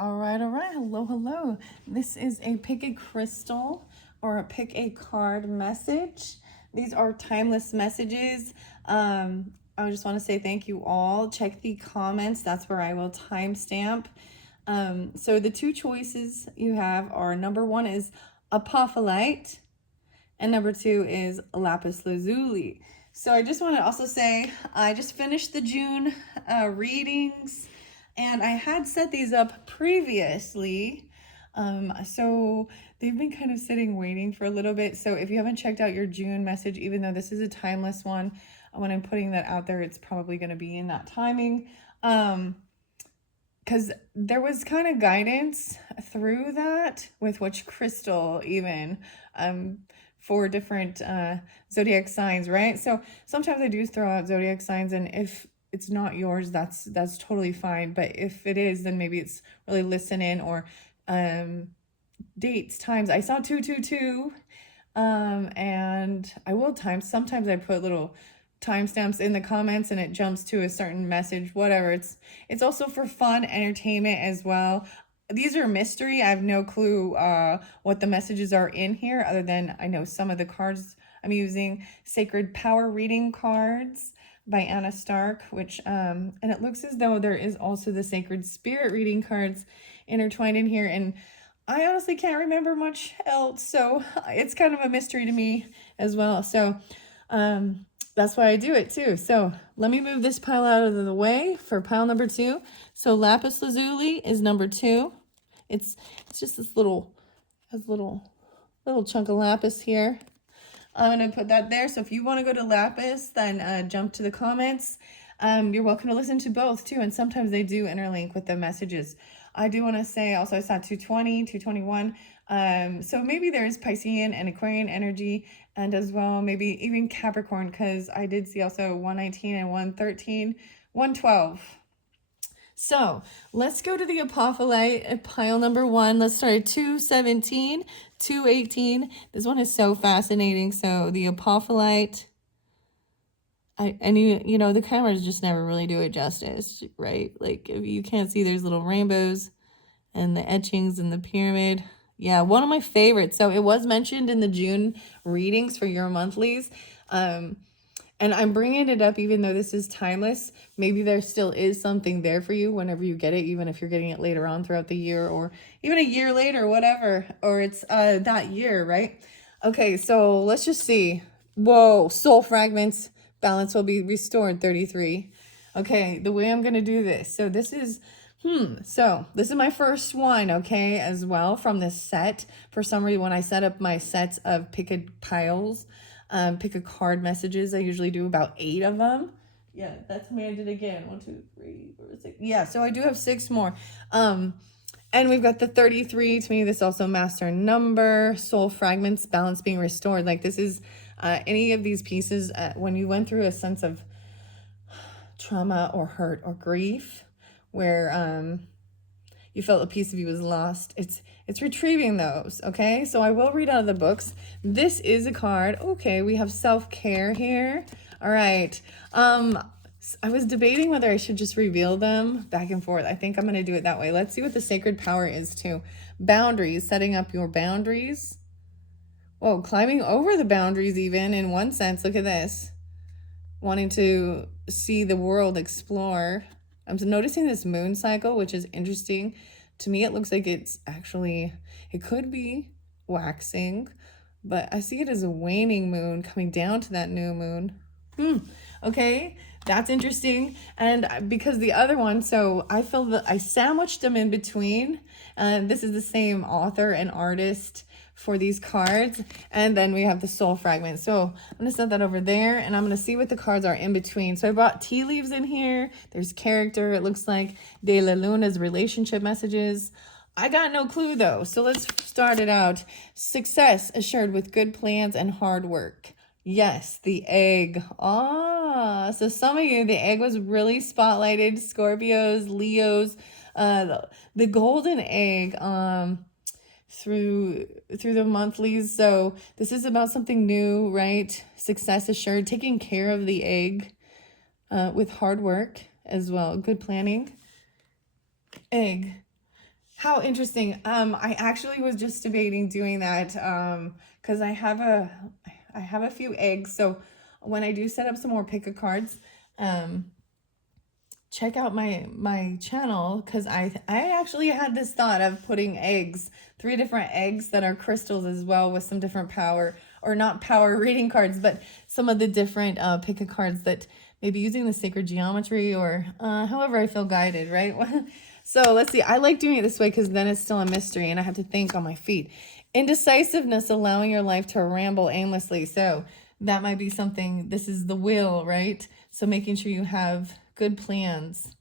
All right, all right. Hello, hello. This is a pick a crystal or a pick a card message. These are timeless messages. I just want to say thank you all. Check the comments. That's where I will timestamp. So the two choices you have are number one is apophyllite and number two is Lapis Lazuli. So I just want to also say I just finished the June readings, and I had set these up previously. So they've been kind of sitting waiting for a little bit. So if you haven't checked out your June message, even though this is a timeless one, when I'm putting that out there, it's probably going to be in that timing. Because there was kind of guidance through that with which crystal even for different zodiac signs, right? So sometimes I do throw out zodiac signs, and if it's not yours, that's totally fine. But if it is, then maybe it's really listen in or dates, times. I saw 222, and I will sometimes I put little timestamps in the comments and it jumps to a certain message, whatever. It's also for fun entertainment as well. These are mystery. I have no clue what the messages are in here, other than I know some of the cards I'm using. Sacred Power reading cards by Anna Stark, which and it looks as though there is also the Sacred Spirit reading cards intertwined in here, and I honestly can't remember much else, so it's kind of a mystery to me as well. So that's why I do it too. So let me move this pile out of the way for pile number 2. So Lapis Lazuli is number 2. It's just this little chunk of lapis here. I'm going to put that there. So if you want to go to Lapis, then jump to the comments. You're welcome to listen to both too. And sometimes they do interlink with the messages. I do want to say also I saw 220, 221. So maybe there's Piscean and Aquarian energy, and as well maybe even Capricorn, because I did see also 119 and 113, 112. So let's go to the apophyllite pile number 1. Let's start at 217, 218. This one is so fascinating. So the apophyllite, you know, the cameras just never really do it justice, right? Like if you can't see, there's little rainbows and the etchings in the pyramid. Yeah, one of my favorites. So it was mentioned in the June readings for your monthlies. And I'm bringing it up even though this is timeless. Maybe there still is something there for you whenever you get it, even if you're getting it later on throughout the year or even a year later, whatever. Or it's that year, right? Okay, so let's just see. Whoa, soul fragments. Balance will be restored, 33. Okay, the way I'm going to do this. So this is... So this is my first one, okay, as well from this set. For some reason, when I set up my sets of pick a piles, pick a card messages, I usually do about 8 of them. Yeah, that's me. I did again. 1, 2, 3, 4, 6. Yeah, so I do have 6 more. And we've got the 33. To me, this is also master number, soul fragments, balance being restored. Like this is any of these pieces when you went through a sense of trauma or hurt or grief, where you felt a piece of you was lost. It's retrieving those, okay? So I will read out of the books. This is a card. Okay, we have self-care here. All right. I was debating whether I should just reveal them back and forth. I think I'm going to do it that way. Let's see what the sacred power is too. Boundaries, setting up your boundaries. Whoa, climbing over the boundaries even in one sense. Look at this. Wanting to see the world, explore. I'm noticing this moon cycle, which is interesting. To me, it looks like it's actually, it could be waxing, but I see it as a waning moon coming down to that new moon. Okay, that's interesting. And because the other one, so I feel that I sandwiched them in between. And this is the same author and artist for these cards, and then we have the soul fragment. So I'm gonna set that over there, and I'm gonna see what the cards are in between. So I brought tea leaves in here. There's character. It looks like De La Luna's relationship messages. I got no clue though, so let's start it out. Success assured with good plans and hard work. Yes, the egg. So some of you, the egg was really spotlighted. Scorpios, Leos, the golden egg. Through the monthlies. So this is about something new, right? Success assured, taking care of the egg with hard work as well, good planning. Egg. How interesting. I actually was just debating doing that because I have a few eggs. So when I do set up some more pick a cards, um check out my channel, because I actually had this thought of putting eggs, 3 different eggs that are crystals as well, with some different power, or not power reading cards, but some of the different pick a cards that maybe using the sacred geometry, or however I feel guided, right? So let's see. I like doing it this way because then it's still a mystery and I have to think on my feet. Indecisiveness, allowing your life to ramble aimlessly. So that might be something. This is the will, right? So making sure you have good plans.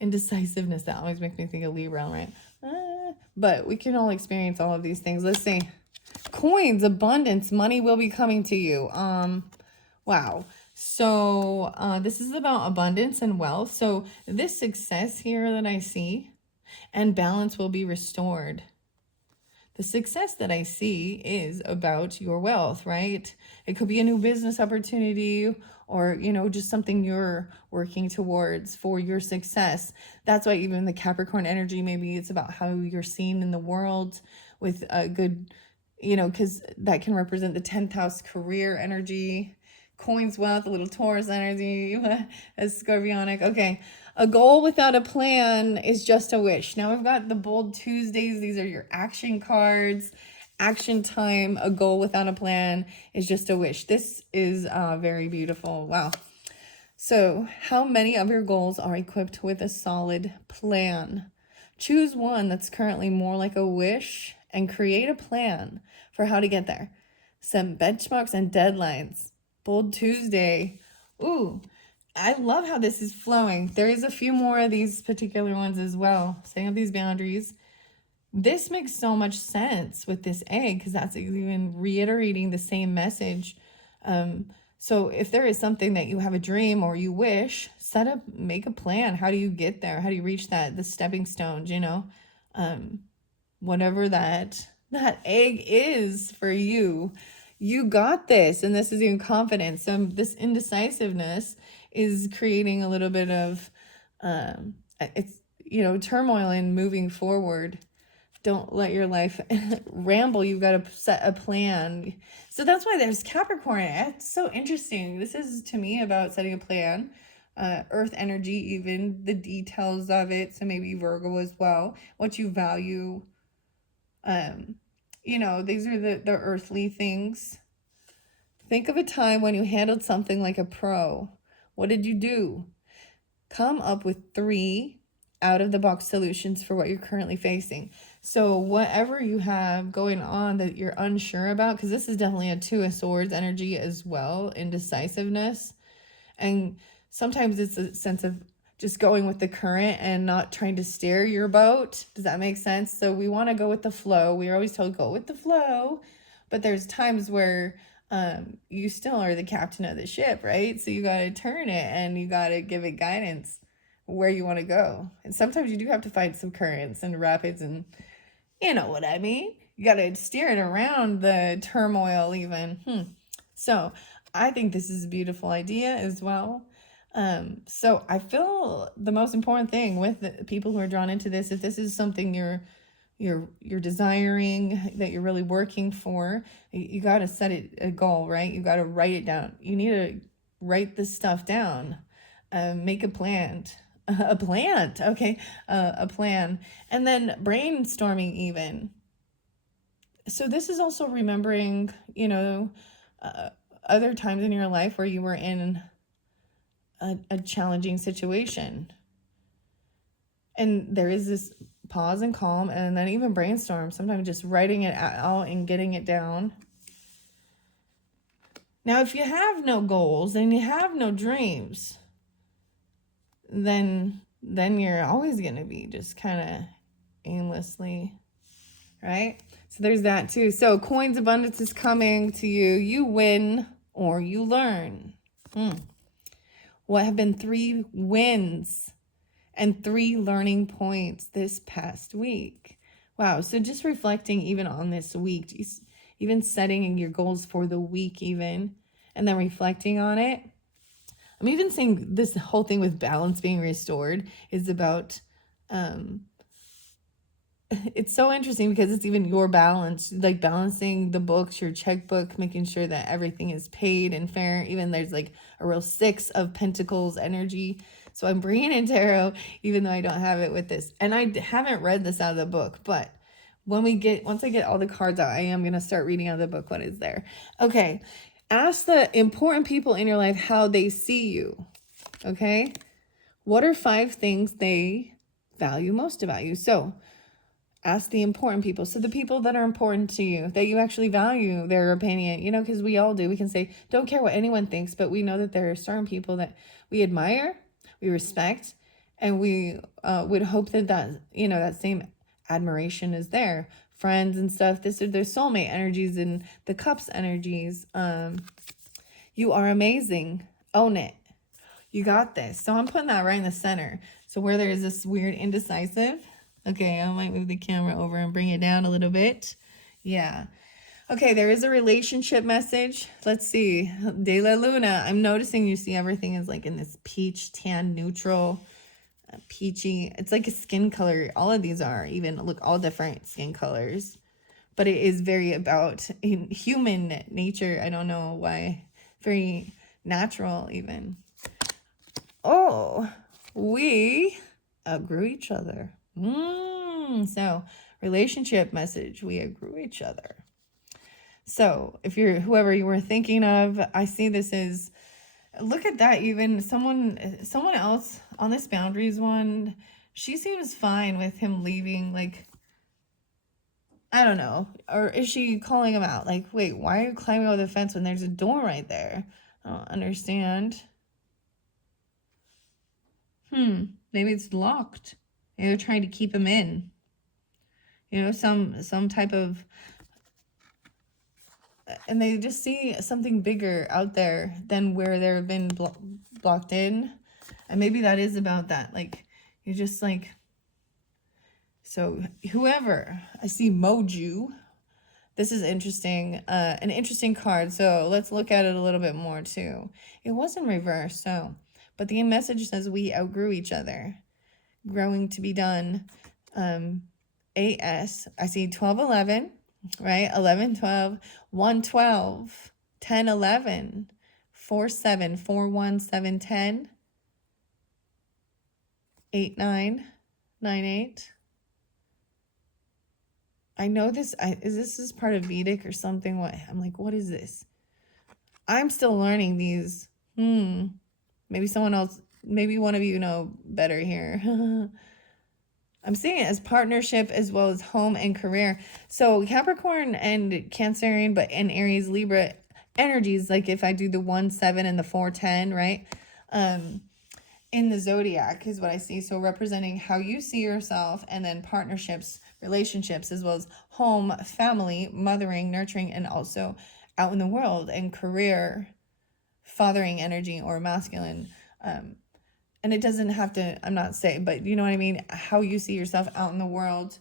Indecisiveness, that always makes me think of Libra, right? But we can all experience all of these things. Let's see. Coins, abundance, money will be coming to you. Wow. So this is about abundance and wealth. So this success here that I see, and balance will be restored. The success that I see is about your wealth, right? It could be a new business opportunity, or, you know, just something you're working towards for your success. That's why even the Capricorn energy, maybe it's about how you're seen in the world with a good, you know, because that can represent the 10th house career energy. Coins, wealth, a little Taurus energy, as Scorpionic. Okay. A goal without a plan is just a wish. Now we've got the Bold Tuesdays. These are your action cards. Action time. A goal without a plan is just a wish. This is very beautiful. Wow. So how many of your goals are equipped with a solid plan? Choose one that's currently more like a wish and create a plan for how to get there. Set benchmarks and deadlines. Bold Tuesday. Ooh, I love how this is flowing. There is a few more of these particular ones as well. Setting up these boundaries. This makes so much sense with this egg, because that's even reiterating the same message. So if there is something that you have a dream or you wish, make a plan. How do you get there? How do you reach that? The stepping stones, you know, whatever that egg is for you. You got this, and this is your confidence. So this indecisiveness is creating a little bit of, it's, you know, turmoil in moving forward. Don't let your life ramble. You've got to set a plan. So that's why there's Capricorn. It's so interesting. This is, to me, about setting a plan. Earth energy, even the details of it. So maybe Virgo as well. What you value. You know, these are the earthly things. Think of a time when you handled something like a pro. What did you do? Come up with 3 out-of-the-box solutions for what you're currently facing. So whatever you have going on that you're unsure about, because this is definitely a 2 of Swords energy as well, indecisiveness. And sometimes it's a sense of just going with the current and not trying to steer your boat. Does that make sense? So we want to go with the flow. We're always told go with the flow, but there's times where you still are the captain of the ship, right? So you got to turn it and you got to give it guidance where you want to go. And sometimes you do have to fight some currents and rapids, and you know what I mean? You got to steer it around the turmoil even. So I think this is a beautiful idea as well. So I feel the most important thing with the people who are drawn into this, if this is something you're desiring, that you're really working for, you got to set it a goal, right? You got to write it down. You need to write this stuff down. Make a plan. A plan. And then brainstorming even. So this is also remembering, you know, other times in your life where you were in a challenging situation. And there is this pause and calm, and then even brainstorm. Sometimes just writing it out and getting it down. Now, if you have no goals and you have no dreams, then you're always going to be just kind of aimlessly, right? So there's that too. So coins abundance is coming to you. You win or you learn. What have been 3 wins and 3 learning points this past week? Wow. So just reflecting even on this week, even setting your goals for the week even, and then reflecting on it. I'm even saying this whole thing with balance being restored is about it's so interesting because it's even your balance, like balancing the books, your checkbook, making sure that everything is paid and fair. Even there's like a real Six of Pentacles energy. So I'm bringing in tarot, even though I don't have it with this. And I haven't read this out of the book, but once I get all the cards out, I am going to start reading out of the book what is there. Okay. Ask the important people in your life how they see you. Okay. What are 5 things they value most about you? So ask the important people. So the people that are important to you, that you actually value their opinion, you know, because we all do. We can say, don't care what anyone thinks, but we know that there are certain people that we admire, we respect, and we would hope that, you know, that same admiration is there. Friends and stuff. This is their soulmate energies and the cups energies. You are amazing. Own it. You got this. So I'm putting that right in the center. So where there is this weird indecisive. Okay, I might move the camera over and bring it down a little bit. Yeah. Okay, there is a relationship message. Let's see. De la Luna. I'm noticing you see everything is like in this peach, tan, neutral, peachy. It's like a skin color. All of these are even, look, all different skin colors. But it is very about human nature. I don't know why. Very natural even. Oh, we outgrew each other. So relationship message, we outgrew each other. So if you're whoever you were thinking of, I see this as, look at that, even someone else on this boundaries one, she seems fine with him leaving. Like, I don't know. Or is she calling him out? Like, wait, why are you climbing over the fence when there's a door right there? I don't understand. Maybe it's locked. Maybe they're trying to keep him in. You know, some type of, and they just see something bigger out there than where they've been blocked in. And maybe that is about that. Like, you're just like, so whoever, I see Moju. This is interesting, an interesting card. So let's look at it a little bit more too. It was in reverse, so, but the message says we outgrew each other. Growing to be done. AS, I see 1211, right? 1112, 112, 1011, 47, 41, 710, 8998. I know this, this is part of Vedic or something? What? I'm like, what is this? I'm still learning these. Maybe someone else, maybe one of you know better here. I'm seeing it as partnership as well as home and career. So Capricorn and Cancerian, but in Aries, Libra energies, like if I do the 1-7 and the 4-10, right? In the zodiac is what I see. So representing how you see yourself, and then partnerships, relationships, as well as home, family, mothering, nurturing, and also out in the world and career, fathering energy or masculine. And it doesn't have to, I'm not saying, but you know what I mean? How you see yourself out in the world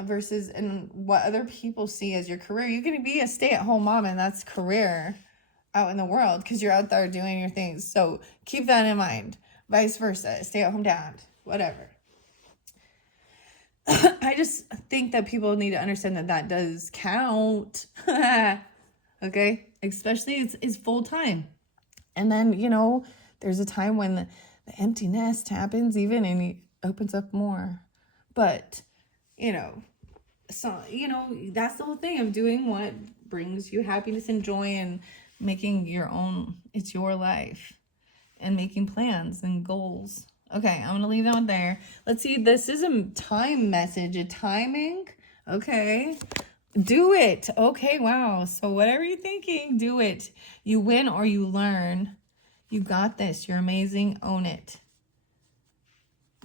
versus and what other people see as your career. You can be a stay-at-home mom and that's career out in the world because you're out there doing your things. So keep that in mind. Vice versa, stay-at-home dad, whatever. I just think that people need to understand that that does count. Okay? Especially it's full-time. And then, you know, there's a time when the empty nest happens even and it opens up more. But, you know, so, you know, that's the whole thing of doing what brings you happiness and joy and making your own, it's your life, and making plans and goals. Okay, I'm going to leave that one there. Let's see. This is a time message, a timing. Okay. Do it. Okay, wow. So whatever you're thinking, do it. You win or you learn. You got this. You're amazing. Own it.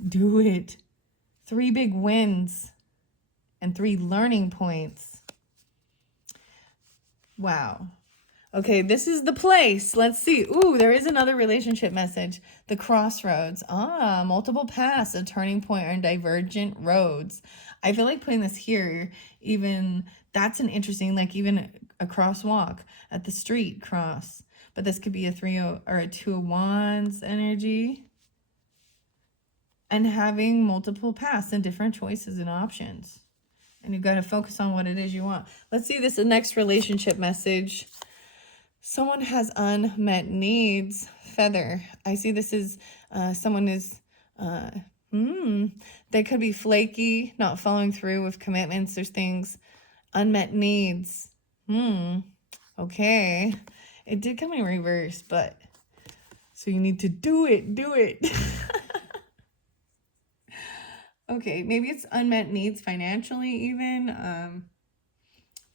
Do it. 3 big wins and 3 learning points. Wow. Okay, this is the place. Let's see. Ooh, there is another relationship message. The crossroads. Multiple paths, a turning point, or divergent roads. I feel like putting this here, even, that's an interesting, like even a crosswalk at the street cross. But this could be a 3 or a 2 of wands energy. And having multiple paths and different choices and options. And you got to focus on what it is you want. Let's see this next relationship message. Someone has unmet needs. Feather. I see this is someone is, they could be flaky, not following through with commitments. There's things, unmet needs. Okay. It did come in reverse, but so you need to do it. Okay, maybe it's unmet needs financially even,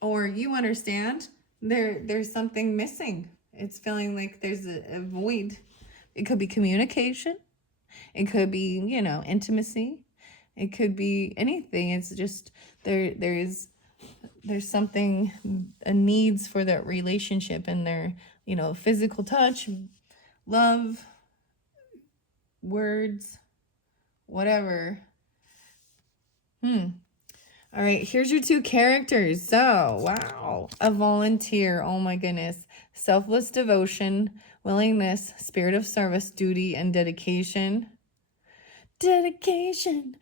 or you understand there's something missing. It's feeling like there's a void. It could be communication. It could be, you know, intimacy. It could be anything. It's just there's something, a needs for that relationship, and their, you know, physical touch, love, words, whatever. All right, here's your two characters. So, wow. A volunteer. Oh my goodness. Selfless devotion, willingness, spirit of service, duty, and dedication. Dedication,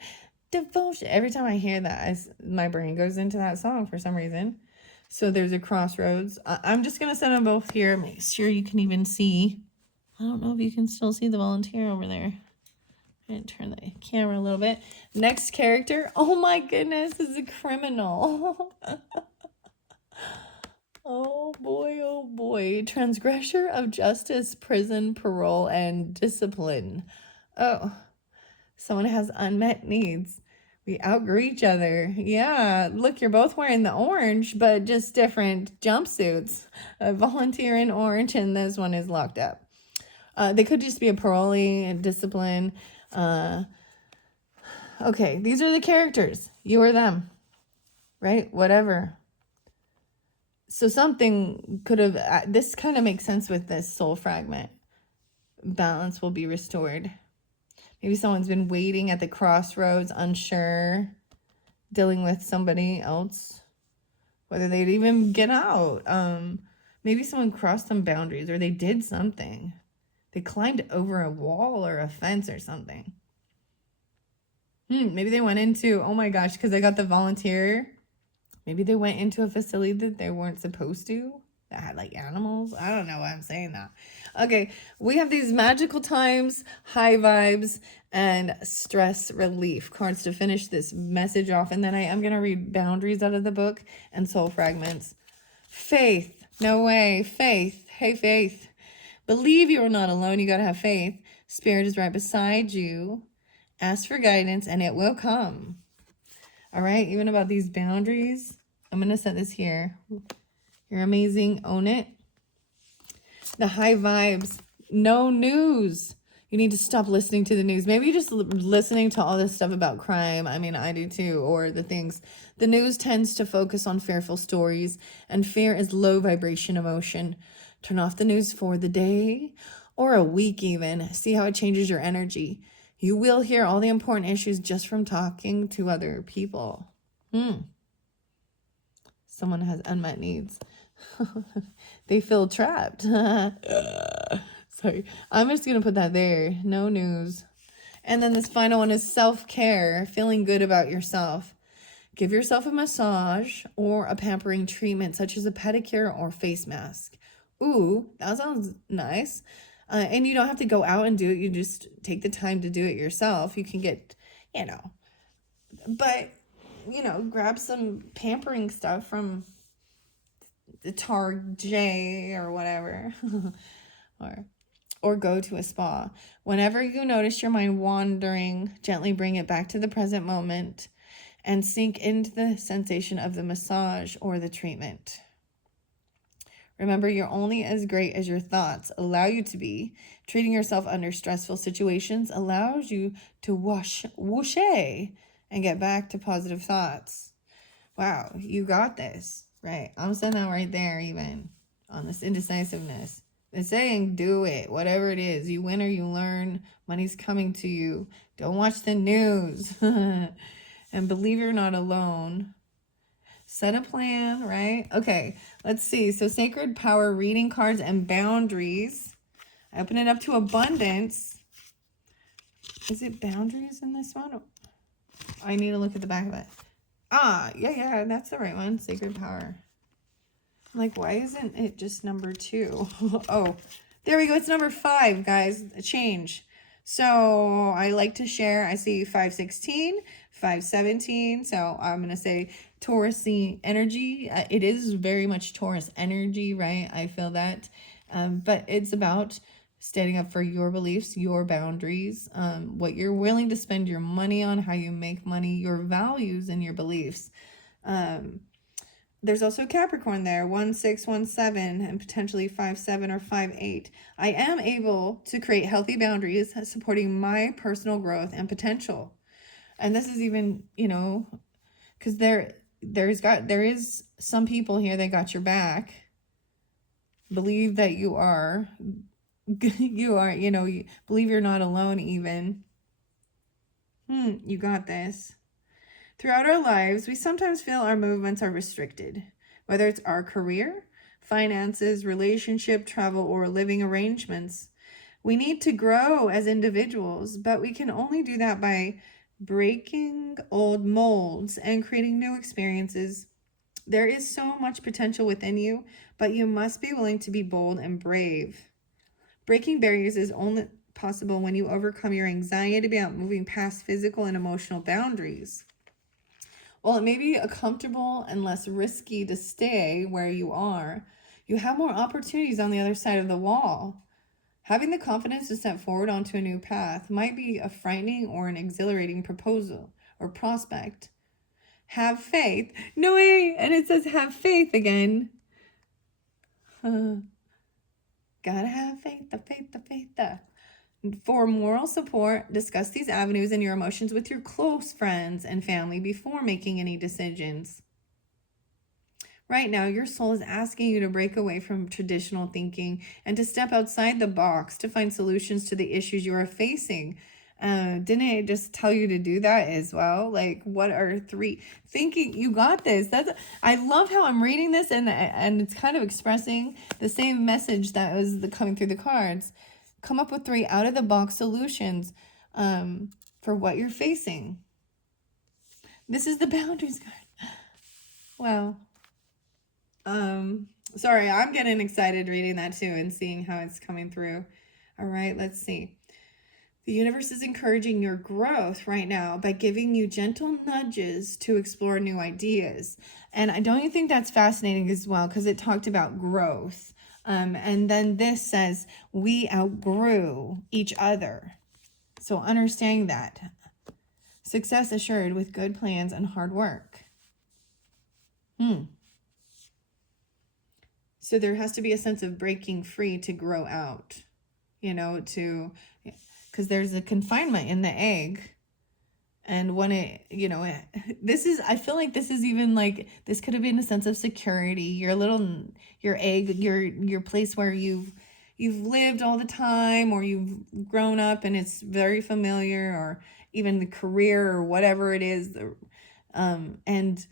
devotion. Every time I hear that, my brain goes into that song for some reason. So there's a crossroads. I'm just going to set them both here. Make sure you can even see. I don't know if you can still see the volunteer over there. And turn the camera a little bit. Next character. Oh my goodness, is a criminal. Oh boy. Transgressor of justice, prison, parole, and discipline. Oh, someone has unmet needs. We outgrew each other. Yeah, look, you're both wearing the orange, but just different jumpsuits. A volunteer in orange, and this one is locked up. They could just be a parolee and discipline. Okay, these are the characters. You or them, right? Whatever. So something could have, this kind of makes sense with this soul fragment. Balance will be restored. Maybe someone's been waiting at the crossroads, unsure, dealing with somebody else, whether they'd even get out. Maybe someone crossed some boundaries, or they did something. They climbed over a wall or a fence or something. Maybe they went into, oh my gosh, because I got the volunteer. Maybe they went into a facility that they weren't supposed to, that had like animals. I don't know why I'm saying that. Okay, we have these magical times, high vibes, and stress relief cards to finish this message off. And then I am going to read boundaries out of the book and soul fragments. Faith. No way. Faith. Hey, faith. Believe you are not alone. You got to have faith. Spirit is right beside you. Ask for guidance and it will come. All right, even about these boundaries, I'm going to set this here. You're amazing. Own it. The high vibes. No news. You need to stop listening to the news. Maybe you're just listening to all this stuff about crime. I mean, I do too. Or the things. The news tends to focus on fearful stories. And fear is low vibration emotion. Turn off the news for the day or a week even. See how it changes your energy. You will hear all the important issues just from talking to other people. Someone has unmet needs. They feel trapped. Sorry. I'm just going to put that there. No news. And then this final one is self-care. Feeling good about yourself. Give yourself a massage or a pampering treatment such as a pedicure or face mask. Ooh, that sounds nice. And you don't have to go out and do it. You just take the time to do it yourself. You can get, but, grab some pampering stuff from the Target or whatever. or go to a spa. Whenever you notice your mind wandering, gently bring it back to the present moment and sink into the sensation of the massage or the treatment. Remember, you're only as great as your thoughts allow you to be. Treating yourself under stressful situations allows you to whoosh and get back to positive thoughts. Wow, you got this. Right. I'm saying that right there, even on this indecisiveness. It's saying do it, whatever it is. You win or you learn. Money's coming to you. Don't watch the news. And believe you're not alone. Set a plan, right? Okay, let's see. So sacred power, reading cards, and boundaries. I open it up to abundance. Is it boundaries in this one? I need to look at the back of it. Yeah, that's the right one. Sacred power. I'm like, why isn't it just number 2? Oh, there we go. It's number 5, guys. A change. So I like to share. I see 516, 517. So I'm going to say Taurus energy. It is very much Taurus energy, right? I feel that. But it's about standing up for your beliefs, your boundaries, what you're willing to spend your money on, how you make money, your values and your beliefs. There's also Capricorn there, 1617, and potentially 57 or 58. I am able to create healthy boundaries supporting my personal growth and potential. And this is even, because there is some people here that got your back. Believe that you are, believe you're not alone even. You got this. Throughout our lives, we sometimes feel our movements are restricted, whether it's our career, finances, relationship, travel, or living arrangements. We need to grow as individuals, but we can only do that by breaking old molds and creating new experiences. There is so much potential within you, but you must be willing to be bold and brave. Breaking barriers is only possible when you overcome your anxiety about moving past physical and emotional boundaries. While it may be comfortable and less risky to stay where you are, you have more opportunities on the other side of the wall. Having the confidence to step forward onto a new path might be a frightening or an exhilarating proposal or prospect. Have faith. No way. And it says have faith again. Gotta have faith, the faith, the faith, the. For moral support, discuss these avenues and your emotions with your close friends and family before making any decisions. Right now, your soul is asking you to break away from traditional thinking and to step outside the box to find solutions to the issues you are facing. Didn't it just tell you to do that as well? Like, what are 3 thinking? You got this. I love how I'm reading this and it's kind of expressing the same message that was coming through the cards. Come up with 3 out-of-the-box solutions for what you're facing. This is the boundaries card. Wow. Sorry, I'm getting excited reading that too and seeing how it's coming through. All right, let's see. The universe is encouraging your growth right now by giving you gentle nudges to explore new ideas. And don't you think that's fascinating as well? Because it talked about growth. And then this says, we outgrew each other. So understanding that. Success assured with good plans and hard work. So there has to be a sense of breaking free to grow out, because there's a confinement in the egg. And when I feel like this is even like, this could have been a sense of security, your egg, your place where you've lived all the time, or you've grown up and it's very familiar, or even the career or whatever it is. And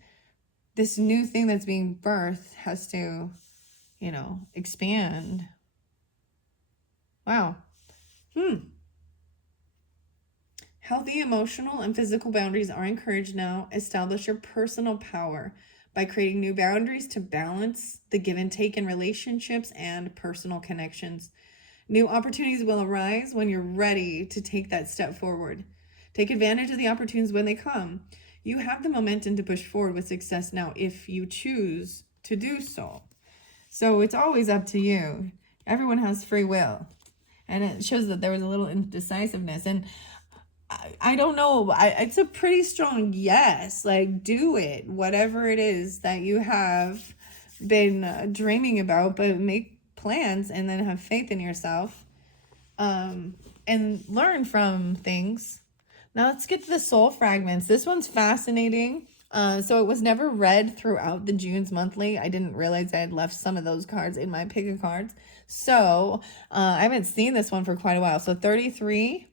this new thing that's being birthed has to, expand. Wow. Healthy emotional and physical boundaries are encouraged now. Establish your personal power by creating new boundaries to balance the give and take in relationships and personal connections. New opportunities will arise when you're ready to take that step forward. Take advantage of the opportunities when they come. You have the momentum to push forward with success now if you choose to do so. So it's always up to you. Everyone has free will. And it shows that there was a little indecisiveness. And I don't know. It's a pretty strong yes. Like, do it. Whatever it is that you have been dreaming about, but make plans and then have faith in yourself. And learn from things. Now let's get to the soul fragments. This one's fascinating. So it was never read throughout the June's monthly. I didn't realize I had left some of those cards in my pick of cards. So I haven't seen this one for quite a while. So 33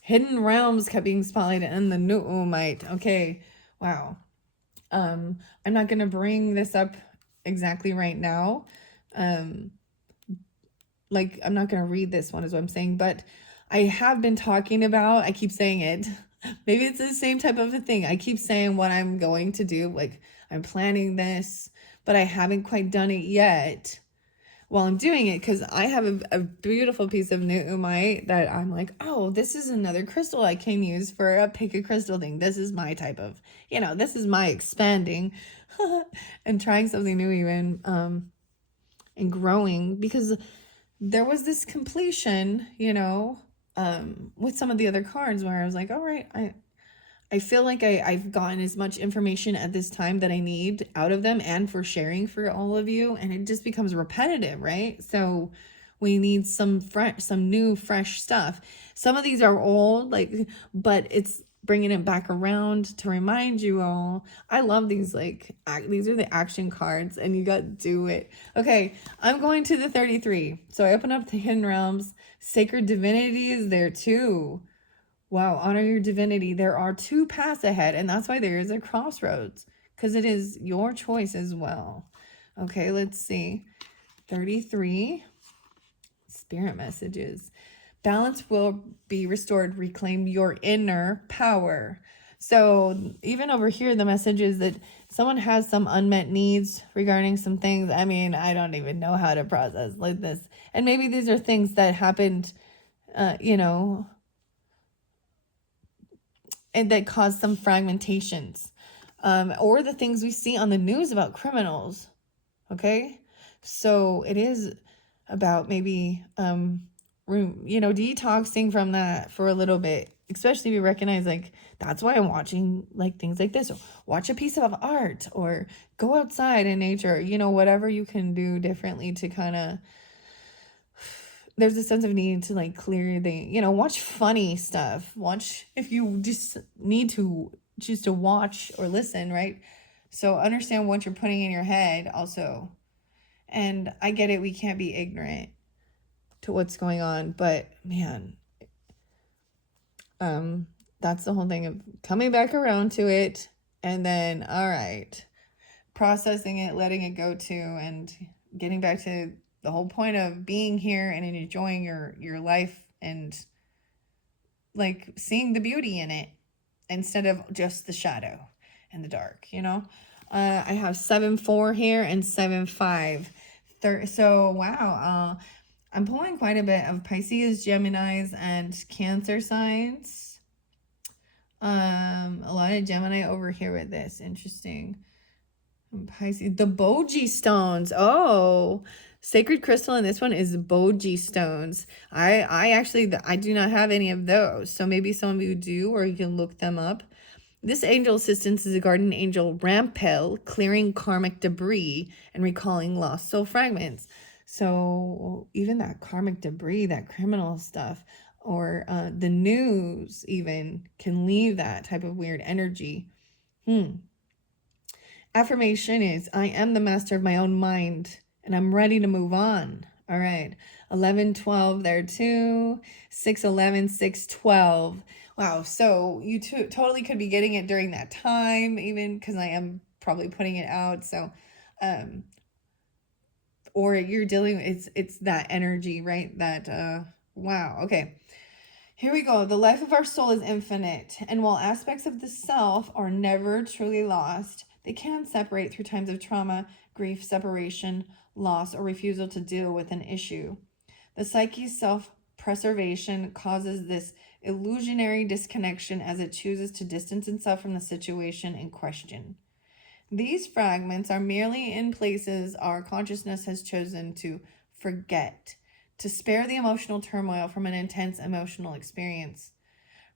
hidden realms kept being spotlighted in the new Oomite. Okay, wow. I'm not gonna bring this up exactly right now. I'm not gonna read this one is what I'm saying, but I have been talking about, I keep saying it, Maybe it's the same type of a thing. I keep saying what I'm going to do, like I'm planning this, but I haven't quite done it yet while I'm doing it, because I have a beautiful piece of Nuumite that I'm like, oh, this is another crystal I can use for a pick a crystal thing. This is my type of, this is my expanding and trying something new even, and growing, because there was this completion, with some of the other cards where I was like, all right, I feel like I've gotten as much information at this time that I need out of them and for sharing for all of you. And it just becomes repetitive, right? So we need some new, fresh stuff. Some of these are old, but it's bringing it back around to remind you all. I love these, these are the action cards and you got to do it. Okay, I'm going to the 33. So I open up the Hidden Realms. Sacred Divinity is there too. Wow, honor your divinity. There are 2 paths ahead, and that's why there is a crossroads, because it is your choice as well. Okay, let's see. 33. Spirit messages. Balance will be restored. Reclaim your inner power. So even over here, the message is that someone has some unmet needs regarding some things. I mean, I don't even know how to process like this. And maybe these are things that happened, and that cause some fragmentations, or the things we see on the news about criminals. Okay, so it is about maybe detoxing from that for a little bit, especially if you recognize that's why I'm watching things like this, or watch a piece of art, or go outside in nature, whatever you can do differently to kind of, there's a sense of need to clear the, watch funny stuff. Watch if you just need to choose to watch or listen, right? So understand what you're putting in your head also. And I get it, we can't be ignorant to what's going on, but man, that's the whole thing of coming back around to it, and then, all right, processing it, letting it go too, and getting back to the whole point of being here and enjoying your life, and seeing the beauty in it instead of just the shadow and the dark, I have 7-4 here and 7-5. So wow, I'm pulling quite a bit of Pisces, Geminis, and Cancer signs. A lot of Gemini over here with this. Interesting. Pisces, the Boji stones. Oh, sacred crystal in this one is Boji stones. I actually, I do not have any of those. So maybe some of you do, or you can look them up. This angel assistance is a guardian angel Rampel, clearing karmic debris and recalling lost soul fragments. So even that karmic debris, that criminal stuff, or the news even can leave that type of weird energy. Affirmation is, I am the master of my own mind and I'm ready to move on. All right. 11-12 there too. 6-11, 6-12. Wow. So you totally could be getting it during that time, even because I am probably putting it out. So, or you're dealing, it's that energy, right? That, wow. Okay. Here we go. The life of our soul is infinite, and while aspects of the self are never truly lost, they can separate through times of trauma, grief, separation, loss, or refusal to deal with an issue. The psyche's self-preservation causes this illusionary disconnection as it chooses to distance itself from the situation in question. These fragments are merely in places our consciousness has chosen to forget, to spare the emotional turmoil from an intense emotional experience.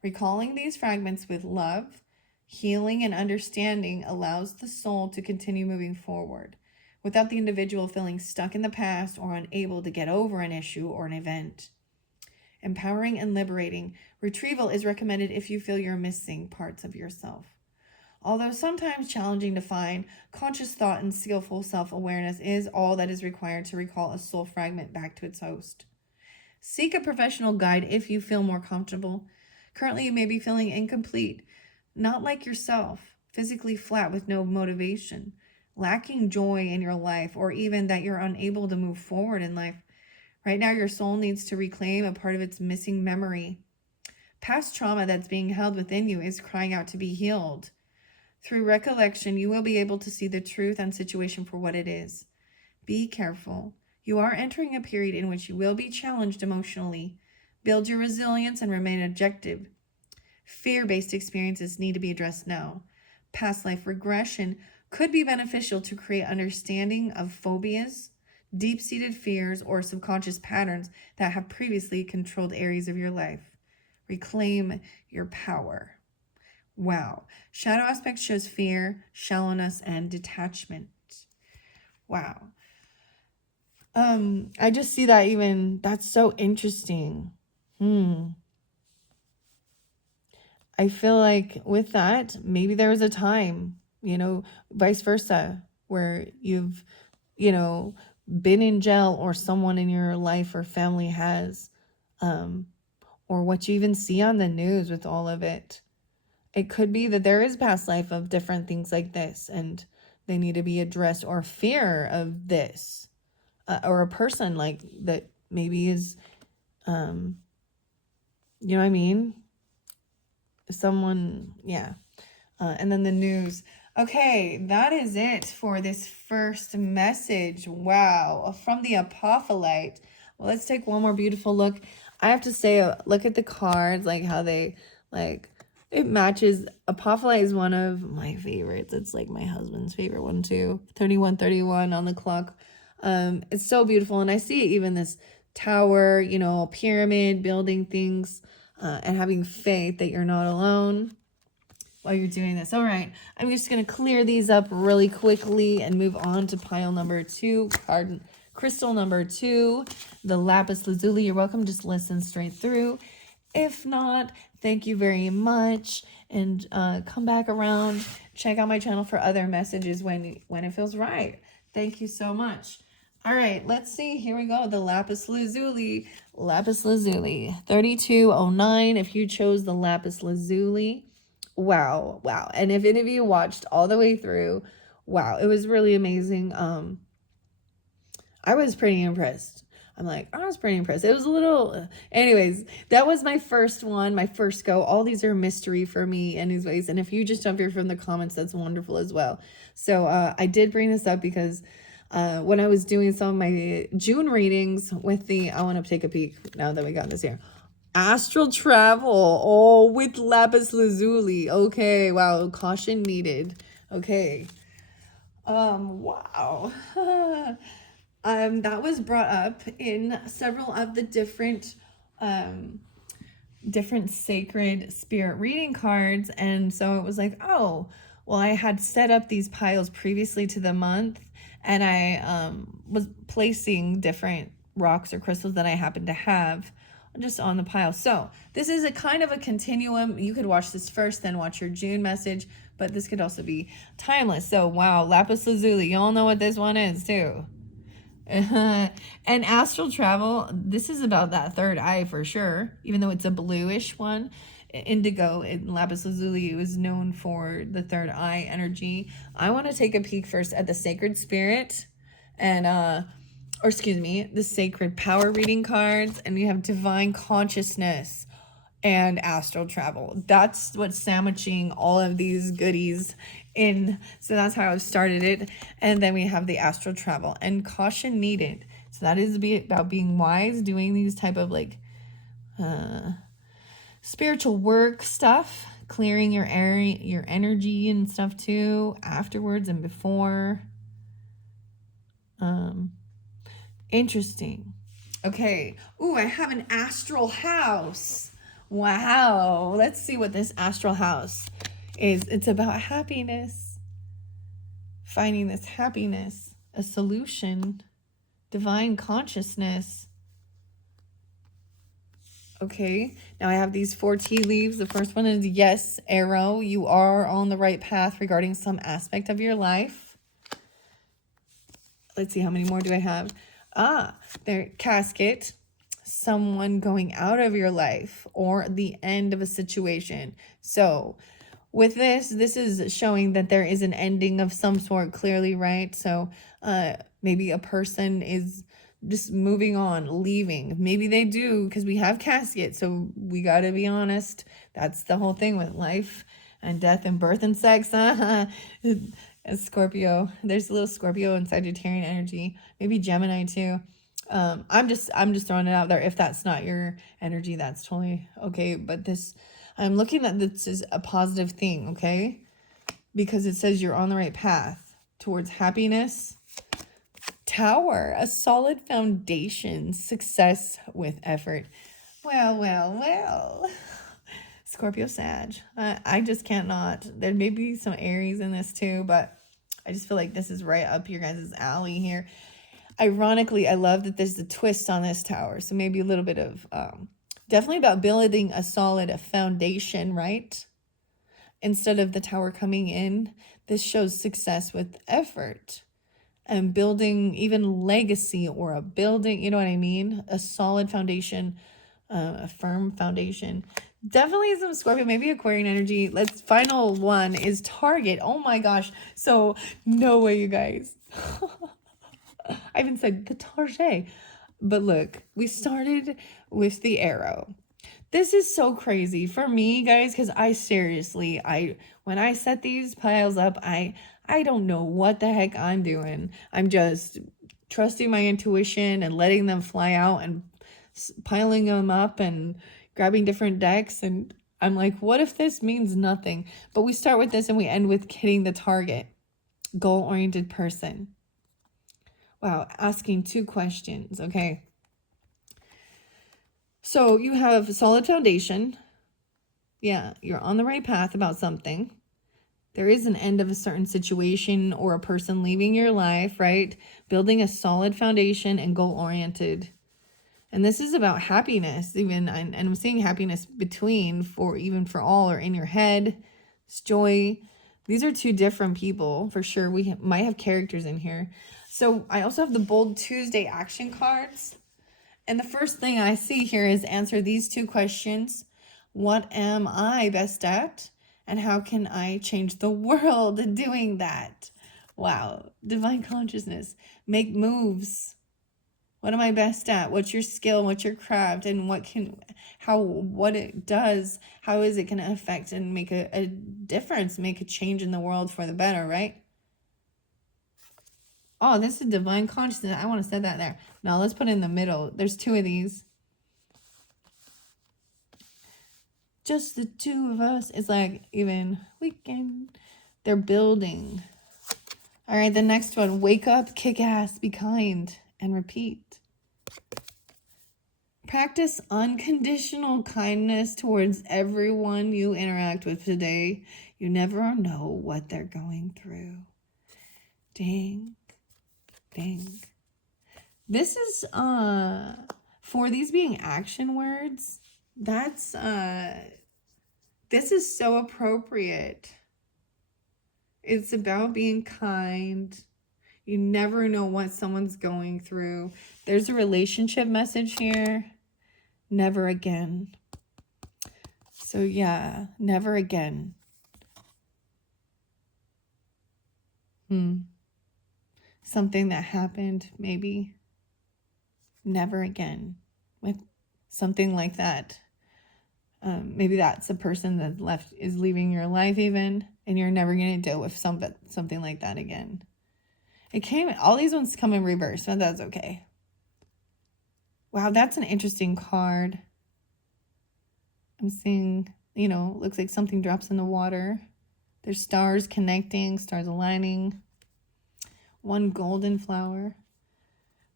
Recalling these fragments with love, healing, and understanding allows the soul to continue moving forward, without the individual feeling stuck in the past or unable to get over an issue or an event. Empowering and liberating, retrieval is recommended if you feel you're missing parts of yourself. Although sometimes challenging to find, conscious thought and skillful self-awareness is all that is required to recall a soul fragment back to its host. Seek a professional guide if you feel more comfortable. Currently, you may be feeling incomplete, not like yourself, physically flat with no motivation, lacking joy in your life, or even that you're unable to move forward in life. Right now, your soul needs to reclaim a part of its missing memory. Past trauma that's being held within you is crying out to be healed. Through recollection, you will be able to see the truth and situation for what it is. Be careful. You are entering a period in which you will be challenged emotionally. Build your resilience and remain objective. Fear-based experiences need to be addressed now. Past life regression could be beneficial to create understanding of phobias, deep-seated fears, or subconscious patterns that have previously controlled areas of your life. Reclaim your power. Wow. Shadow aspect shows fear, shallowness, and detachment. Wow. I just see that that's so interesting. I feel like with that, maybe there was a time, vice versa, where you've, been in jail, or someone in your life or family has, or what you even see on the news with all of it. It could be that there is past life of different things like this, and they need to be addressed, or fear of this, or a person like that maybe is, you know what I mean? Someone, yeah. And then the news. Okay, that is it for this first message. Wow, from the Apophyllite. Well, let's take one more beautiful look. I have to say, look at the cards, like how they, it matches. Apophyllite is one of my favorites. It's like my husband's favorite one too. 3131 on the clock. It's so beautiful. And I see even this tower, a pyramid, building things, and having faith that you're not alone while you're doing this. All right, I'm just going to clear these up really quickly and move on to pile number 2, card crystal number 2, the Lapis Lazuli. You're welcome. Just listen straight through. If not, thank you very much, and come back around. Check out my channel for other messages when it feels right. Thank you so much. All right, let's see. Here we go. The Lapis Lazuli. Lapis Lazuli. 3209. If you chose the Lapis Lazuli, wow. And if any of you watched all the way through, wow, it was really amazing. I was pretty impressed. I was pretty impressed. It was a little, anyways, that was my first one, my first go. All these are mystery for me anyways. And if you just jump here from the comments, that's wonderful as well. So I did bring this up because when I was doing some of my June readings with I want to take a peek now that we got this here. Astral travel, with Lapis Lazuli. Okay, wow, caution needed. Okay. Wow. That was brought up in several of the different sacred spirit reading cards, and so it was like, oh, well, I had set up these piles previously to the month, and I was placing different rocks or crystals that I happened to have just on the pile. So this is a kind of a continuum. You could watch this first, then watch your June message, but this could also be timeless. So wow, Lapis Lazuli, you all know what this one is too. And astral travel, this is about that third eye for sure, even though it's a bluish one. Indigo in Lapis Lazuli was known for the third eye energy. I want to take a peek first at the sacred spirit and the sacred power reading cards, and you have divine consciousness and astral travel. That's what's sandwiching all of these goodies in. So that's how I started it. And then we have the astral travel and caution needed. So that is about being wise, doing these type of spiritual work stuff, clearing your energy and stuff too, afterwards and before. Interesting. Okay. Ooh, I have an astral house. Wow. Let's see what this astral house is. It's about happiness. Finding this happiness, a solution, divine consciousness. Okay. Now I have these 4 tea leaves. The first one is yes, arrow. You are on the right path regarding some aspect of your life. Let's see, how many more do I have? There, casket, someone going out of your life, or the end of a situation. So with this is showing that there is an ending of some sort, clearly, right? So maybe a person is just moving on, leaving. Maybe they do, because we have casket, so we got to be honest. That's the whole thing with life and death and birth and sex. As Scorpio, there's a little Scorpio and Sagittarian energy, maybe Gemini too. I'm just throwing it out there. If that's not your energy, that's totally okay. But this, I'm looking at this as a positive thing, okay? Because it says you're on the right path towards happiness. Tower, a solid foundation, success with effort. Well. Scorpio Sag. I just can't not. There may be some Aries in this too, but I just feel like this is right up your guys' alley here. Ironically, I love that there's a twist on this tower. So maybe a little bit of, definitely about building a solid foundation, right? Instead of the tower coming in, this shows success with effort. And building even legacy or a building, you know what I mean? A solid foundation, a firm foundation. Definitely some Scorpio, maybe Aquarian energy. Let's, final one is Target. Oh my gosh. So no way, you guys. I even said the Target. But look, we started with the arrow. This is so crazy for me, guys, because when I set these piles up, I don't know what the heck I'm doing. I'm just trusting my intuition and letting them fly out and piling them up and grabbing different decks. And I'm like, what if this means nothing? But we start with this and we end with hitting the target. Goal-oriented person. Wow, asking 2 questions, okay? So you have a solid foundation. Yeah, you're on the right path about something. There is an end of a certain situation or a person leaving your life, right? Building a solid foundation and goal-oriented. And this is about happiness, even, and I'm seeing happiness between, for all, or in your head. It's joy. These are 2 different people, for sure. We might have characters in here. So I also have the Bold Tuesday action cards. And the first thing I see here is answer these 2 questions. What am I best at? And how can I change the world doing that? Wow. Divine consciousness. Make moves. What am I best at? What's your skill? What's your craft? And what it does, how is it going to affect and make a difference, make a change in the world for the better, right? Oh, this is divine consciousness. I want to set that there. Now let's put it in the middle. There's 2 of these. Just the 2 of us. It's like even weekend. They're building. All right, the next one. Wake up, kick ass, be kind, and repeat. Practice unconditional kindness towards everyone you interact with today. You never know what they're going through. Ding. Ding. This is for these being action words, that's this is so appropriate. It's about being kind. You never know what someone's going through. There's a relationship message here. Never again. So yeah, never again. Something that happened, maybe. Never again. With something like that. Maybe that's a person that is leaving your life even, and you're never going to deal with something like that again. All these ones come in reverse, so that's okay. Wow, that's an interesting card. I'm seeing, looks like something drops in the water. There's stars connecting, stars aligning. 1 golden flower.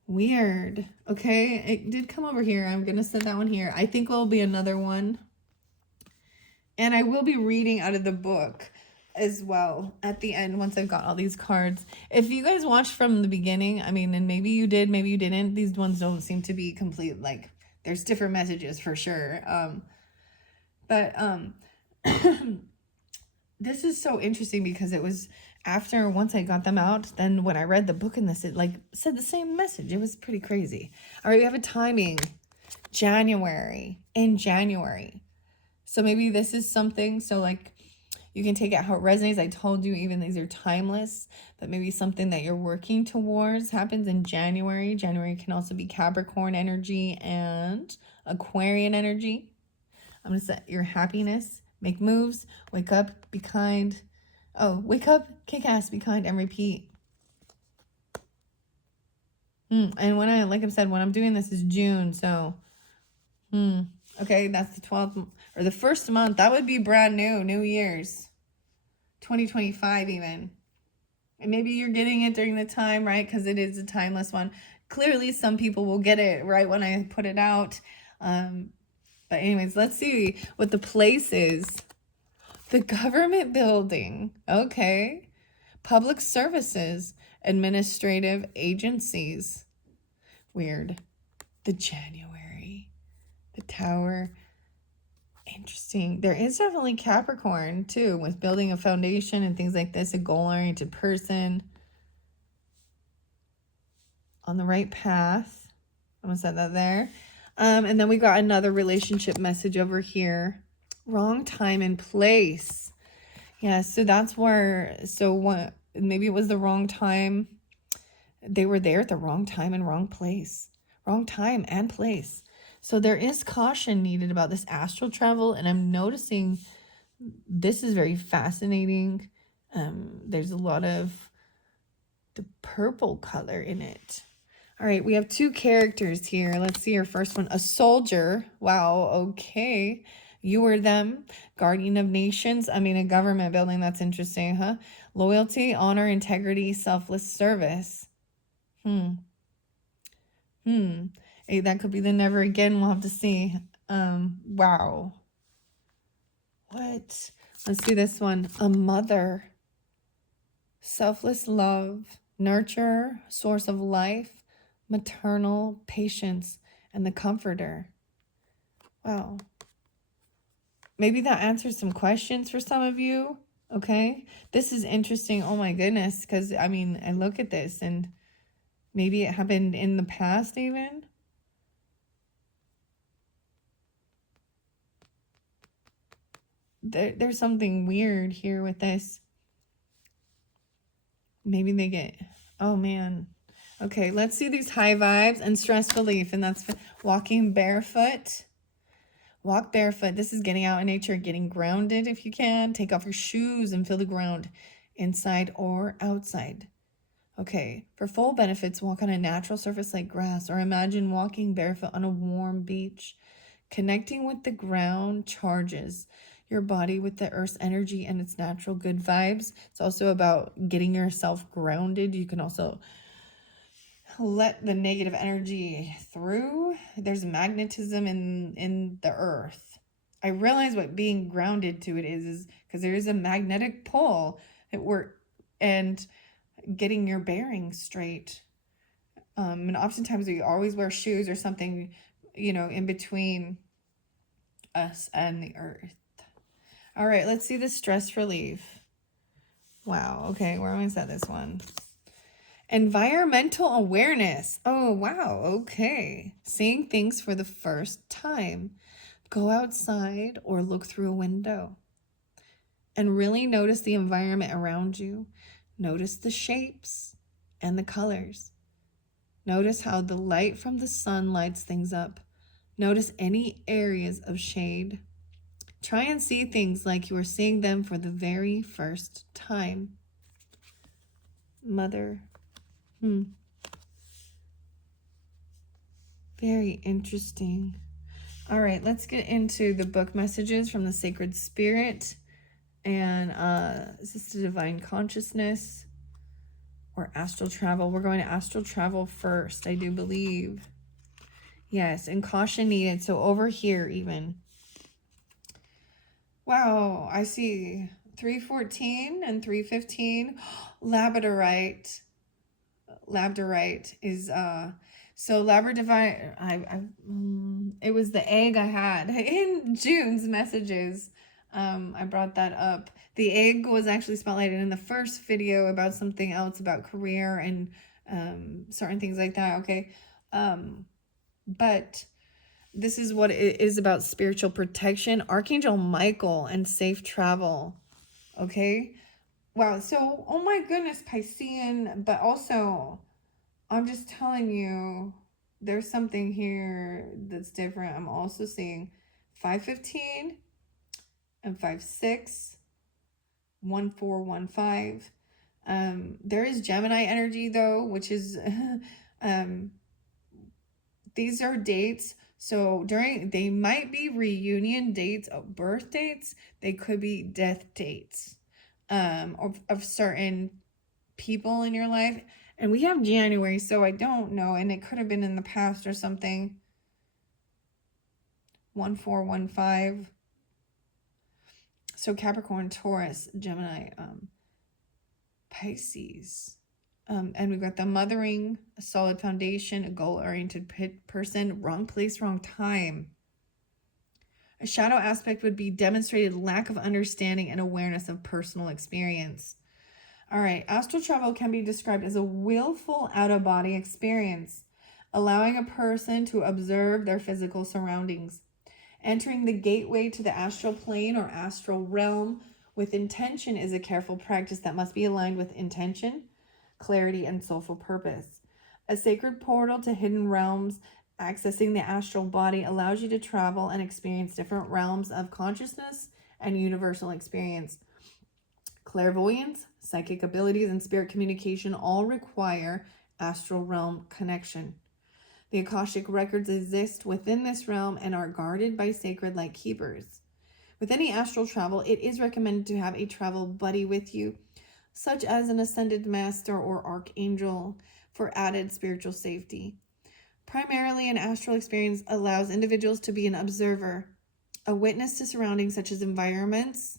Weird. Okay, it did come over here. I'm going to set that one here. I think there'll be another one. And I will be reading out of the book as well at the end once I've got all these cards. If you guys watched from the beginning, and maybe you did, maybe you didn't. These ones don't seem to be complete. Like, there's different messages for sure. But this is so interesting because it was once I got them out, then when I read the book in this, it said the same message. It was pretty crazy. All right, we have a timing. in January. So maybe this is something. So You can take it how it resonates. I told you even these are timeless, but maybe something that you're working towards happens in January. January can also be Capricorn energy and Aquarian energy. I'm going to set your happiness, make moves, wake up, be kind. Oh, wake up, kick ass, be kind, and repeat. And when I, like I said, when I'm doing this is June, so, okay, that's the 12th, or the first month. That would be brand new, New Year's, 2025 even. And maybe you're getting it during the time, right? Because it is a timeless one. Clearly, some people will get it right when I put it out. But anyways, let's see what the place is. The government building. Okay. Public services. Administrative agencies. Weird. The January. The tower. Interesting. There is definitely Capricorn too, with building a foundation and things like this. A goal-oriented person. On the right path. I'm going to set that there. And then we got another relationship message over here. Wrong time and place. Yeah, so that's where, so what, maybe it was the wrong time. They were there at the wrong time and wrong place. Wrong time and place. So there is caution needed about this astral travel. And I'm noticing this is very fascinating. There's a lot of the purple color in it. All right, we have two characters here. Let's see your first one. A soldier. Wow, okay. You or them. Guardian of nations. I mean, a government building. That's interesting, huh? Loyalty, honor, integrity, selfless service. Hey, that could be the never again. We'll have to see. Wow. What? Let's see this one. A mother. Selfless love. Nurture. Source of life. Maternal patience, and the comforter. Wow. Maybe that answers some questions for some of you. Okay. This is interesting. Oh my goodness. Because, I mean, I look at this and maybe it happened in the past even. There's something weird here with this. Maybe they get, oh man. Okay, let's see these high vibes and stress relief. And that's walking barefoot. Walk barefoot. This is getting out in nature, getting grounded if you can. Take off your shoes and feel the ground inside or outside. Okay, for full benefits, walk on a natural surface like grass, or imagine walking barefoot on a warm beach. Connecting with the ground charges your body with the earth's energy and its natural good vibes. It's also about getting yourself grounded. You can also let the negative energy through. There's magnetism in the earth. I realize what being grounded to it is because there is a magnetic pull and getting your bearings straight. And oftentimes we always wear shoes or something, in between us and the earth. All right, let's see the stress relief. Wow. Okay, where am I going to set this one? Environmental awareness. Oh, wow. Okay. Seeing things for the first time. Go outside or look through a window and really notice the environment around you. Notice the shapes and the colors. Notice how the light from the sun lights things up. Notice any areas of shade. Try and see things like you are seeing them for the very first time. Mother. Very interesting. All right, let's get into the book messages from the Sacred Spirit. And is this the Divine Consciousness or Astral Travel? We're going to Astral Travel first, I do believe. Yes, and caution needed. So over here even. Wow, I see 314 and 315. Labradorite. Labradorite is so labradorite. It was the egg I had in June's messages. I brought that up. The egg was actually spotlighted in the first video about something else about career and certain things like that. Okay, but this is what it is about: spiritual protection, Archangel Michael, and safe travel. Okay. Wow. So, oh my goodness, Piscean, but also, I'm just telling you, there's something here that's different. I'm also seeing 515 and 56, 1415. There is Gemini energy though, which is um these are dates. So they might be reunion dates of birth dates. They could be death dates of certain people in your life. And we have January, so I don't know. And it could have been in the past or something. 1415. So Capricorn, Taurus, Gemini, Pisces. And we've got the mothering, a solid foundation, a goal-oriented person, wrong place, wrong time. A shadow aspect would be demonstrated lack of understanding and awareness of personal experience. All right, astral travel can be described as a willful out-of-body experience, allowing a person to observe their physical surroundings. Entering the gateway to the astral plane or astral realm with intention is a careful practice that must be aligned with intention, clarity, and soulful purpose. A sacred portal to hidden realms, accessing the astral body allows you to travel and experience different realms of consciousness and universal experience. Clairvoyance, psychic abilities, and spirit communication all require astral realm connection. The Akashic records exist within this realm and are guarded by sacred light keepers. With any astral travel, it is recommended to have a travel buddy with you, such as an ascended master or archangel, for added spiritual safety. Primarily, an astral experience allows individuals to be an observer, a witness to surroundings such as environments,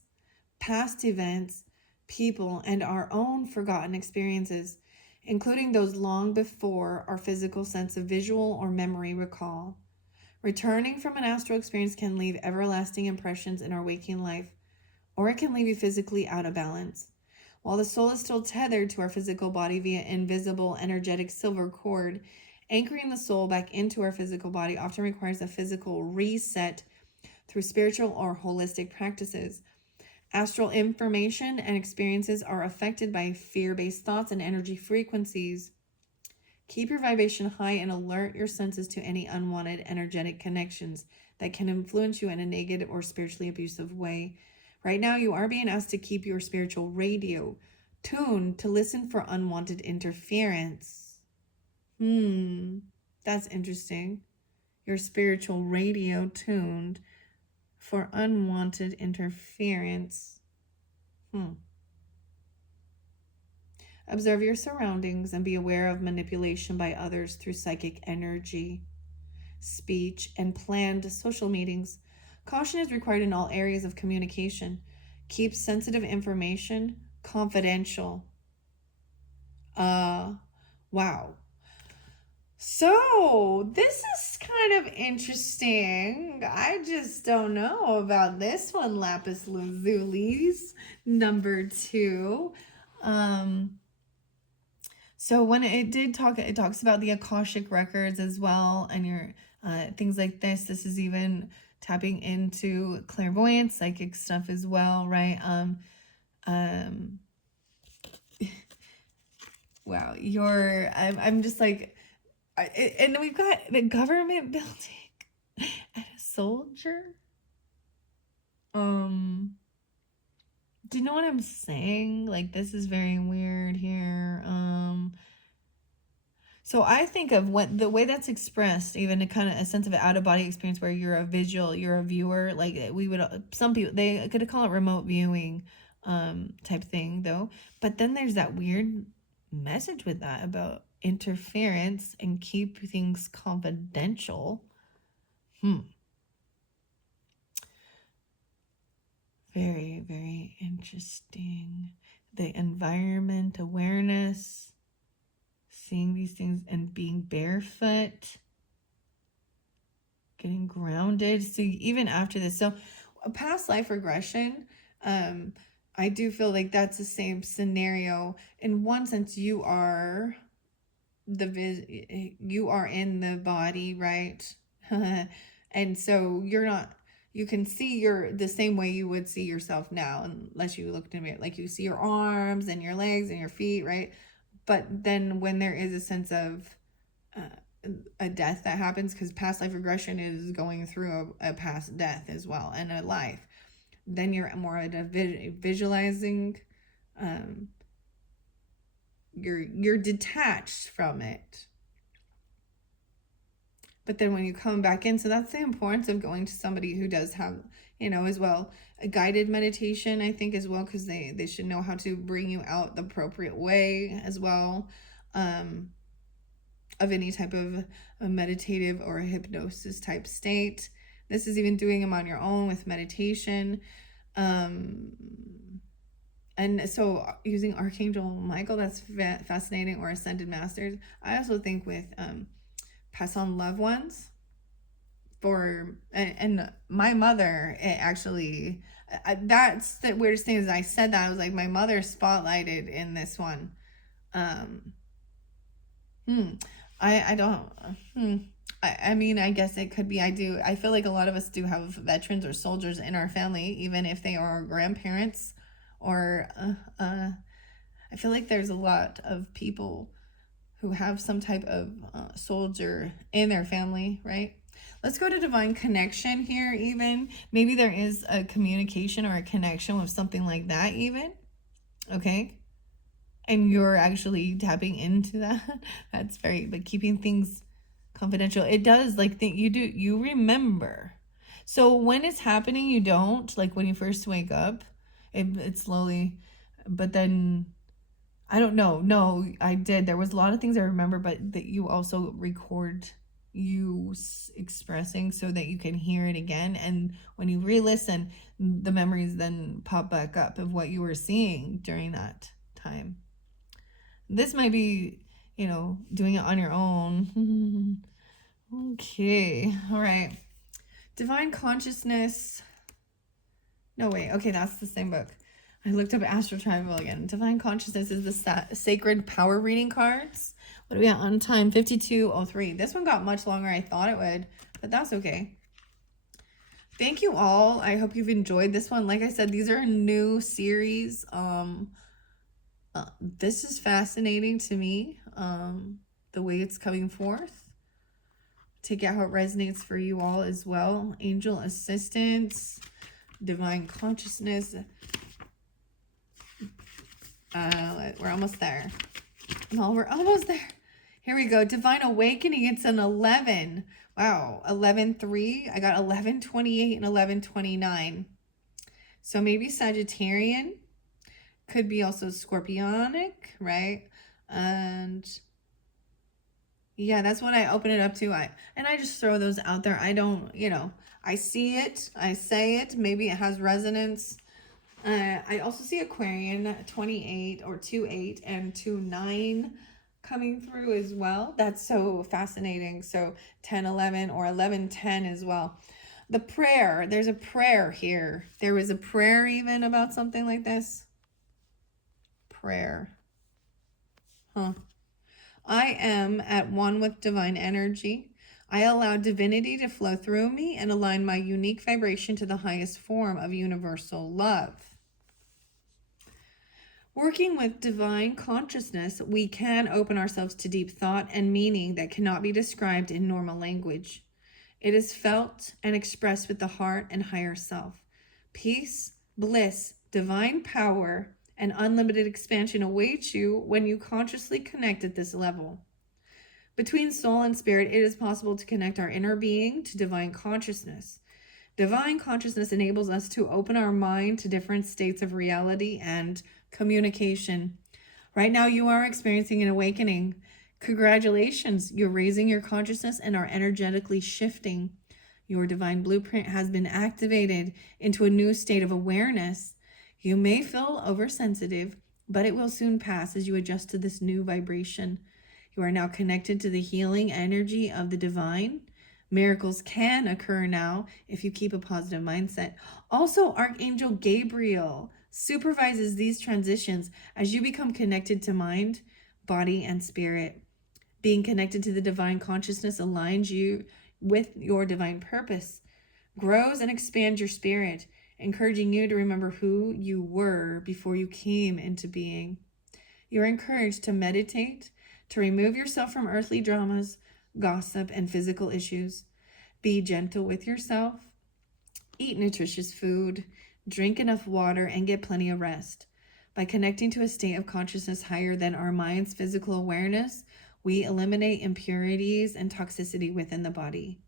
past events, people, and our own forgotten experiences, including those long before our physical sense of visual or memory recall. Returning from an astral experience can leave everlasting impressions in our waking life, or it can leave you physically out of balance. While the soul is still tethered to our physical body via invisible, energetic silver cord, anchoring the soul back into our physical body often requires a physical reset through spiritual or holistic practices. Astral information and experiences are affected by fear-based thoughts and energy frequencies. Keep your vibration high and alert your senses to any unwanted energetic connections that can influence you in a negative or spiritually abusive way. Right now, you are being asked to keep your spiritual radio tuned to listen for unwanted interference. That's interesting. Your spiritual radio tuned for unwanted interference. Observe your surroundings and be aware of manipulation by others through psychic energy, speech, and planned social meetings. Caution is required in all areas of communication. Keep sensitive information confidential. Wow. So, this is kind of interesting. I just don't know about this one, Lapis Lazuli's number 2. So when it talks about the Akashic records as well, and your things like this. This is even tapping into clairvoyance, psychic stuff as well, right? Wow, I'm just like, and we've got the government building and a soldier. Do you know what I'm saying? Like, this is very weird here. So I think of what the way that's expressed, even a kind of a sense of an out of body experience where you're a viewer. Like we would, some people they could call it remote viewing, type thing though. But then there's that weird message with that about interference and keep things confidential. Very, very interesting. The environment awareness, seeing these things and being barefoot, getting grounded. So even after this, so a past life regression, I do feel like that's the same scenario. In one sense, you are in the body, right? And so you're not, you can see the same way you would see yourself now, unless you looked in it. Like you see your arms and your legs and your feet, right? But then when there is a sense of a death that happens, because past life regression is going through a past death as well and a life, then you're more at a visualizing. You're detached from it. But then when you come back in, so that's the importance of going to somebody who does have, as well, a guided meditation, I think, as well, because they should know how to bring you out the appropriate way as well, of any type of a meditative or a hypnosis type state. This is even doing them on your own with meditation. And so using Archangel Michael, that's fascinating, or Ascended Masters. I also think with pass on loved ones and my mother, it actually, that's the weirdest thing is I said that. I was like, my mother spotlighted in this one. I don't, I mean, I guess it could be, I feel like a lot of us do have veterans or soldiers in our family, even if they are our grandparents, or, I feel like there's a lot of people who have some type of soldier in their family, right? Let's go to divine connection here even. Maybe there is a communication or a connection with something like that even, okay? And you're actually tapping into that. That's but keeping things confidential. It does, like, you remember. So when it's happening, you don't, like when you first wake up, it slowly, but then I don't know. No, I did. There was a lot of things I remember, but that you also record you expressing so that you can hear it again. And when you re-listen, the memories then pop back up of what you were seeing during that time. This might be, doing it on your own. Okay. All right. Divine Consciousness. No, wait. Okay, that's the same book. I looked up Astral Travel again. Divine Consciousness is the Sacred Power Reading cards. What do we got on time? 52:03. This one got much longer I thought it would, but that's okay. Thank you all. I hope you've enjoyed this one. Like I said, these are a new series. This is fascinating to me, the way it's coming forth. Take out how it resonates for you all as well. Angel assistance, divine consciousness. We're almost there. No, we're almost there. Here we go. Divine Awakening. It's an 11. Wow. 11:3. I got 11:28 and 11:29. So maybe Sagittarian. Could be also Scorpionic, right? And yeah, that's what I open it up to. I just throw those out there. I don't, I see it. I say it. Maybe it has resonance. I also see Aquarian 28 or 28 and 29 coming through as well. That's so fascinating. So 10-11 or 11-10 as well. The prayer, there's a prayer here. There was a prayer even about something like this. Prayer. I am at one with divine energy. I allow divinity to flow through me and align my unique vibration to the highest form of universal love. Working with divine consciousness, we can open ourselves to deep thought and meaning that cannot be described in normal language. It is felt and expressed with the heart and higher self. Peace, bliss, divine power, and unlimited expansion await you when you consciously connect at this level. Between soul and spirit, it is possible to connect our inner being to divine consciousness. Divine consciousness enables us to open our mind to different states of reality and communication. Right now, you are experiencing an awakening. Congratulations, you're raising your consciousness and are energetically shifting. Your divine blueprint has been activated into a new state of awareness. You may feel oversensitive, but it will soon pass as you adjust to this new vibration. You are now connected to the healing energy of the divine. Miracles can occur now if you keep a positive mindset. Also, Archangel Gabriel supervises these transitions as you become connected to mind, body, and spirit. Being connected to the divine consciousness aligns you with your divine purpose. grows and expands your spirit, encouraging you to remember who you were before you came into being. You're encouraged to meditate, to remove yourself from earthly dramas, gossip, and physical issues. Be gentle with yourself. Eat nutritious food, drink enough water, and get plenty of rest. By connecting to a state of consciousness higher than our mind's physical awareness, we eliminate impurities and toxicity within the body.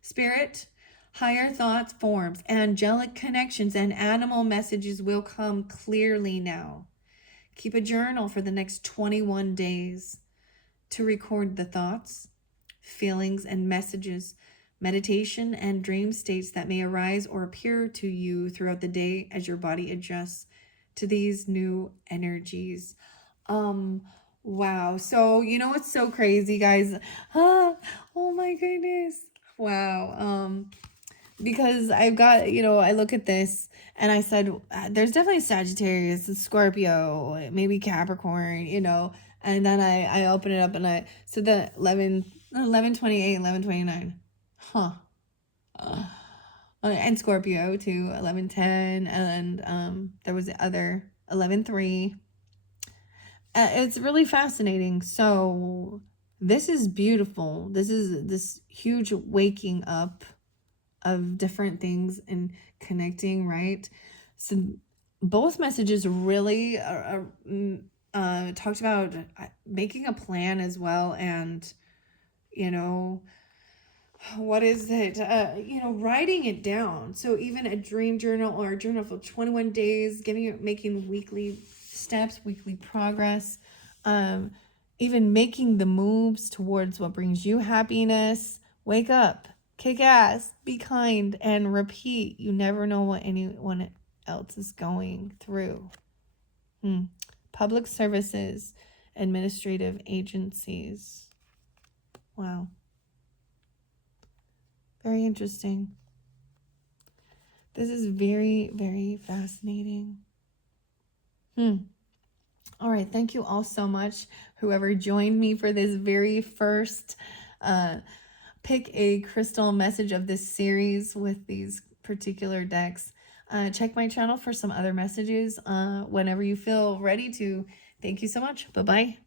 Spirit, higher thoughts, forms, angelic connections, and animal messages will come clearly now. Keep a journal for the next 21 days to record the thoughts, feelings, and messages, meditation, and dream states that may arise or appear to you throughout the day as your body adjusts to these new energies. Wow. So, you know what's so crazy, guys? Oh my goodness. Wow. Because I've got, I look at this and I said, there's definitely Sagittarius, Scorpio, maybe Capricorn, and then I open it up and so the 11/28, 11/29. Huh. And Scorpio too, 11/10, and there was the other 11/3. It's really fascinating. So this is beautiful. This is this huge waking up of different things and connecting, right? So both messages really talked about making a plan as well, and what is it, writing it down. So even a dream journal or a journal for 21 days, making weekly steps, weekly progress, even making the moves towards what brings you happiness. Wake up, kick ass, be kind, and repeat. You never know what anyone else is going through. Public services, administrative agencies. Wow. Very interesting. This is very, very fascinating. All right. Thank you all so much. Whoever joined me for this very first pick a crystal message of this series with these particular decks. Check my channel for some other messages whenever you feel ready to. Thank you so much. Bye-bye.